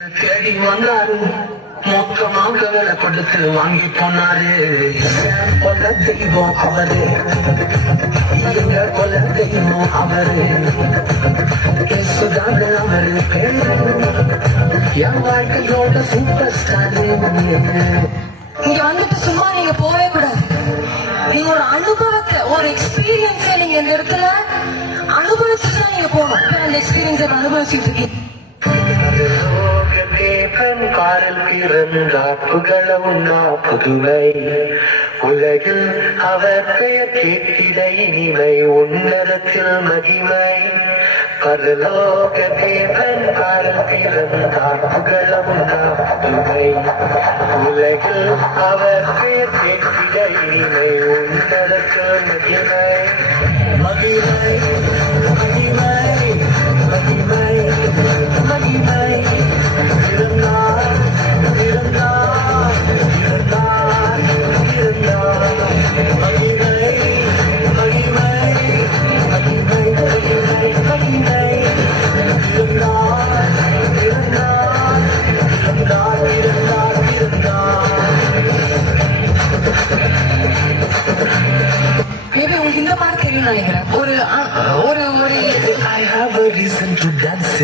தேடி வந்தாரு மொத்தமாக வேலை கொடுத்து வாங்கி போனாரு. கொல்ல தெய்வம் அவரு, எங்க கொல்ல தெய்வம் அவரு, சுதாங்க அவரு பேரு, என் வாழ்க்கையோட சூப்பர் ஸ்டாரு. இங்க வந்துட்டு சும்மா நீங்க போவே கூடாது. நீங்க ஒரு அனுபவத்தை, ஒரு எக்ஸ்பீரியன்ஸை நீங்க இந்த இடத்துல அனுபவிச்சுட்டு தான் நீங்க போகணும். அந்த எக்ஸ்பீரியன்ஸை அனுபவிச்சுட்டு இருக்கீங்க. காரில் பிறந்தா புகழ உண்ணா புதுவை உலகில் அவர் பெயர் கேட்டிட இனிமை உன்னதத்தில் மகிமை. பரலோக தேவன் காரில் பிறந்தா புகழ உண்ணா புதுவை உலகில் அவர் பெயர் கேட்டிட இனிமை உன்னதத்தில் மகிமை. மகிமை மகிமை மகிமை மகிமை இருந்தார் இருந்தார் இருந்தார் இருந்தார். மகிமை மகிமை மகிமை மகிமை மகிமை இருந்தார் இருந்தார் இருந்தார் இருந்தார் இருந்தார். மேபி உங்களுக்கு இந்த மாதிரி தெரியும் நினைக்கிறேன். ஒரு ஒரு ஒரு I have a reason to dance.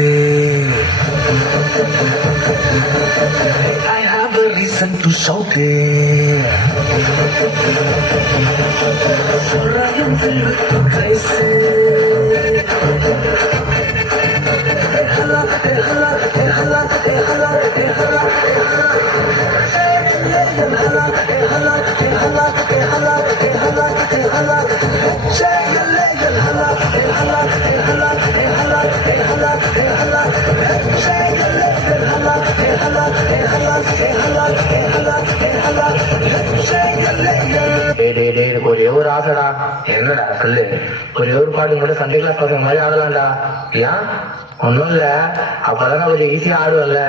I have a reason to shout it. For I am filled with grace. Hala, hala, hala, hala, hala, ஒரே ஒரு ஆசைடா. என்னடா சொல்லு. ஒரே ஒரு பாட்டு கூட சண்டே கிளாஸ் பசங்க மாதிரி ஆடலாம்டா. ஏன் ஒன்னும் இல்ல, அப்பதான் கொஞ்சம் ஈஸியா ஆடுவல்ல.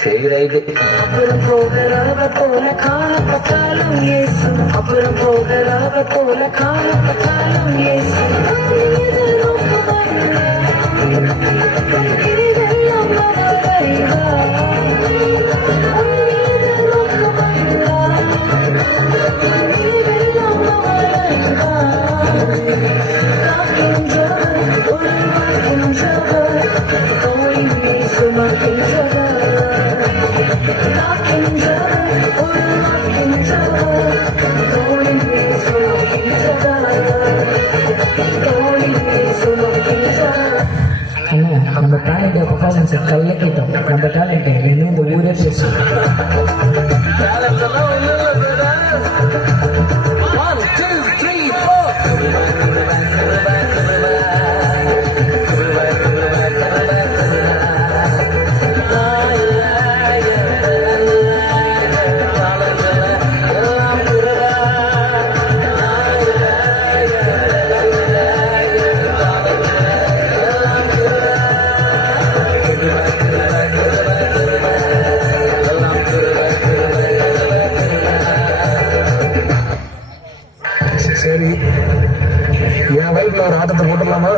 சரி ரைட்டு. அப்புறம் போகிறாவ போல காணப்பட்டாலும் இயேசு, அப்புறம் போகிறாவ போல காணப்பட்டாலும் இயேசு. நம்ம டேலண்ட் பர்ஃபார்மன்ஸை கலக்கிட்டோம். நம்ம டேலண்ட் இன்னும் இந்த ஊரே பேசும். சரி, என் வயசுல ஒரு ஆட்டத்தை போட்டுடலாமா?